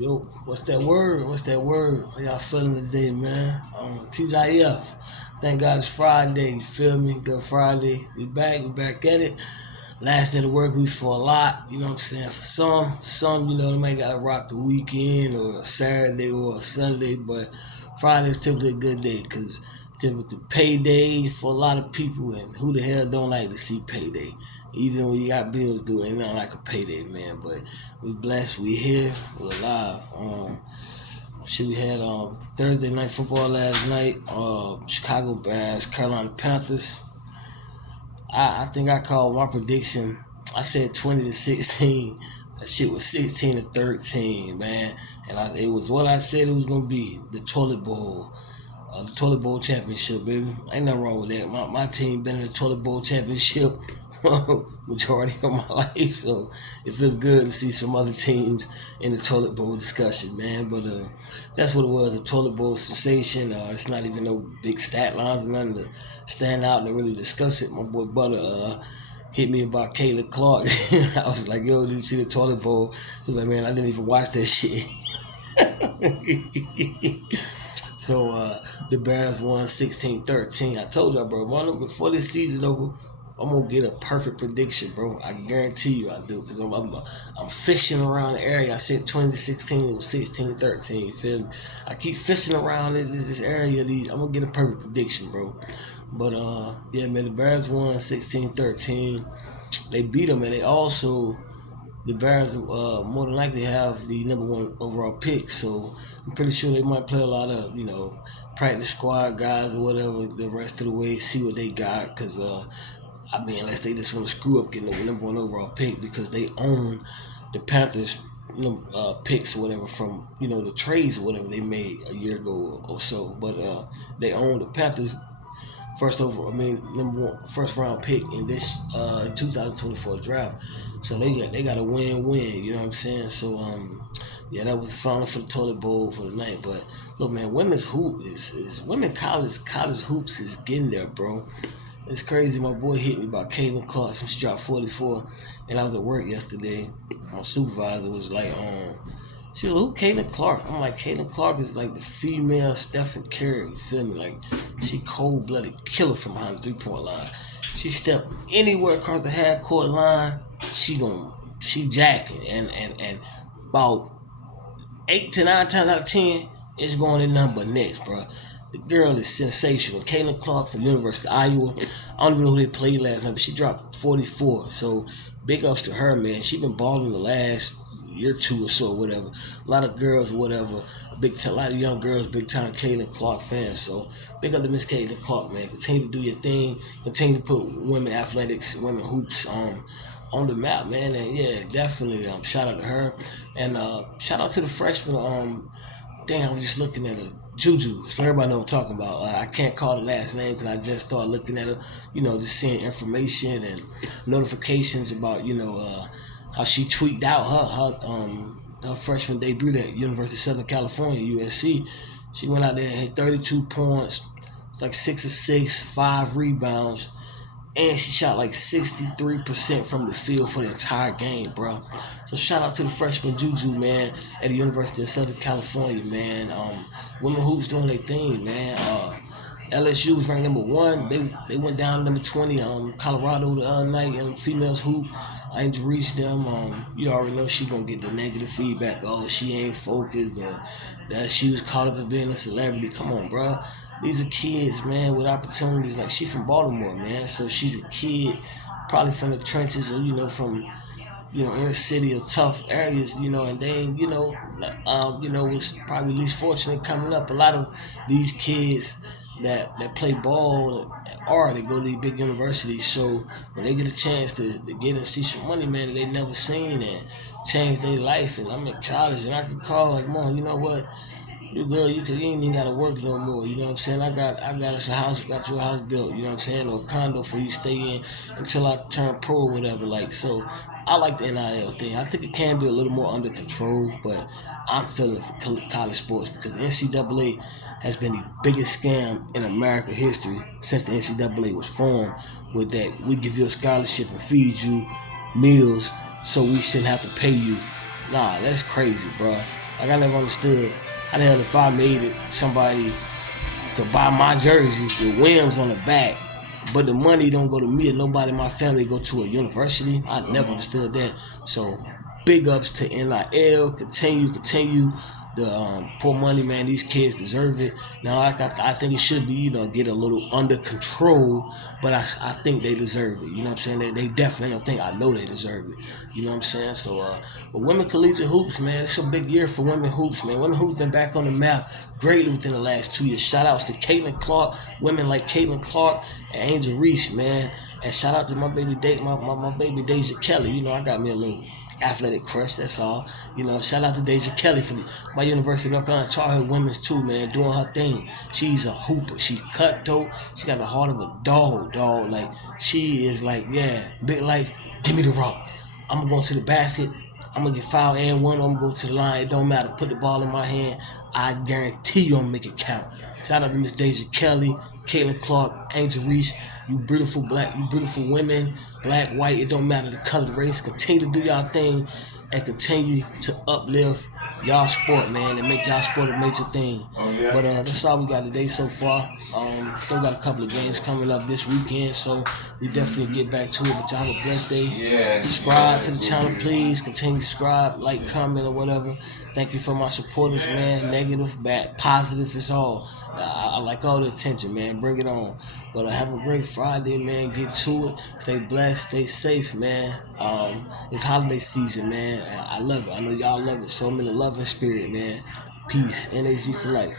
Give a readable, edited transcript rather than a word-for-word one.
Yo, what's that word? What's that word? How y'all feeling today, man? TGIF. Thank God it's Friday. You feel me? Good Friday. We back at it. Last day of the work week for a lot. You know what I'm saying? For some, they might gotta rock the weekend or a Saturday or a Sunday, but Friday is typically a good day because typically payday for a lot of people, and who the hell don't like to see payday? Even when you got bills due, ain't nothing like a payday, man. But we blessed, we here, we're alive. We had Thursday night football last night. Chicago Bears, Carolina Panthers. I think I called my prediction. I said 20-16. That shit was 16-13, man. And it was what I said it was gonna be. The toilet bowl championship, baby. Ain't nothing wrong with that. My team been in the toilet bowl championship majority of my life, so it feels good to see some other teams in the toilet bowl discussion, man. But that's what it was, a toilet bowl sensation. It's not even no big stat lines or nothing to stand out and really discuss it. My boy Butter hit me about Caleb Clark. I was like, yo, did you see the toilet bowl? He was like, man, I didn't even watch that shit. So the Bears won 16-13. I told y'all, bro, before this season over, I'm gonna get a perfect prediction, bro. I guarantee you I do, because I'm fishing around the area. I said 20-16, it was 16-13. You feel me? I keep fishing around this area. I'm gonna get a perfect prediction, bro. But yeah, man, the Bears won 16-13. They beat them, and the Bears more than likely have the number one overall pick. So I'm pretty sure they might play a lot of practice squad guys or whatever the rest of the way, see what they got, because unless they just want to screw up getting the number one overall pick, because they own the Panthers picks or whatever from the trades or whatever they made a year ago or so. But they own the Panthers number one first round pick in this in 2024 draft. So they got a win-win. You know what I'm saying? So yeah, that was the final for the toilet bowl for the night. But look, man, women's hoop is women college hoops is getting there, bro. It's crazy. My boy hit me about Caitlin Clark. She dropped 44, and I was at work yesterday. My supervisor was like, she was, who Caitlin Clark? I'm like, Caitlin Clark is like the female Stephen Curry. You feel me? Like, she cold-blooded killer from behind the three-point line. She step anywhere across the half-court line, she jacking, and about 8 to 9 times out of 10, it's going in nothing but nets, bro. The girl is sensational. Caitlin Clark from University of Iowa. I don't even know who they played last night, but she dropped 44. So big ups to her, man. She been balling the last year or two or so, or whatever. A lot of girls or whatever, a lot of young girls, big time Caitlin Clark fans. So big up to Miss Caitlin Clark, man. Continue to do your thing. Continue to put women athletics, women hoops on the map, man. And yeah, definitely shout out to her, and shout out to the freshman. I was just looking at her. Juju, so everybody know what I'm talking about. I can't call the last name because I just started looking at her, just seeing information and notifications about, how she tweaked out her freshman debut at University of Southern California, USC. She went out there and hit 32 points, like 6 of 6, 5 rebounds, and she shot like 63% from the field for the entire game, bro. So shout out to the freshman Juju, man, at the University of Southern California, man. Women hoops doing their thing, man. LSU was ranked number 1. They went down to number 20. Colorado the other night in females hoop. I ain't reached them. You already know she gonna get the negative feedback. Oh, she ain't focused, or that she was caught up in being a celebrity. Come on, bro. These are kids, man, with opportunities. Like, she from Baltimore, man, so she's a kid, probably from the trenches, or from inner city or tough areas, and they, was probably least fortunate coming up. A lot of these kids that play ball they go to these big universities. So when they get a chance to get and see some money, man, that they never seen, and change their life. And I'm in college, and I can call like, Mom, you know what? You girl, you ain't even gotta work no more. You know what I'm saying? I got us a house, got you a house built. You know what I'm saying? Or a condo for you to stay in until I turn pro or whatever. Like, so I like the NIL thing. I think it can be a little more under control, but I'm feeling it for college sports, because the NCAA has been the biggest scam in American history since the NCAA was formed. With that, we give you a scholarship and feed you meals, so we shouldn't have to pay you. Nah, that's crazy, bro. Like I never understood how the hell if I made it, somebody could buy my jersey with Williams on the back, but the money don't go to me and nobody in my family go to a university. I never understood that. So big ups to NIL. Continue. The poor money, man. These kids deserve it. Now, I think it should be, get a little under control, but I think they deserve it. You know what I'm saying? They definitely don't think I know they deserve it. You know what I'm saying? So, but women collegiate hoops, man, it's a big year for women hoops, man. Women hoops been back on the map greatly within the last 2 years. Shout outs to Caitlin Clark, women like Caitlin Clark and Angel Reese, man. And shout out to my baby my baby Deja Kelly. I got me a little athletic crush, that's all. Shout out to Deja Kelly from my University of North Carolina Childhood Women's too, man, doing her thing. She's a hooper. She's cutthroat. She got the heart of a dog. Like, she is like, yeah, big like, give me the rock. I'm going to the basket. I'm going to get fouled and one. I'm going to go to the line. It don't matter. Put the ball in my hand. I guarantee you I'm going to make it count. Shout out to Miss Deja Kelly, Caitlin Clark, Angel Reese. You beautiful women, black, white, it don't matter the color, the race. Continue to do y'all thing and continue to uplift y'all sport, man, and make y'all sport a major thing. But that's all we got today so far. Still got a couple of games coming up this weekend, so we definitely get back to it. But y'all have a blessed day. Subscribe to the channel, please. Continue to subscribe, like, comment, or whatever. Thank you for my supporters, man. Negative, bad, positive, it's all. I like all the attention, man. Bring it on. But have a great Friday, man. Get to it. Stay blessed. Stay safe, man. It's holiday season, man. I love it. I know y'all love it. So I'm in the loving spirit, man. Peace. NAG for life.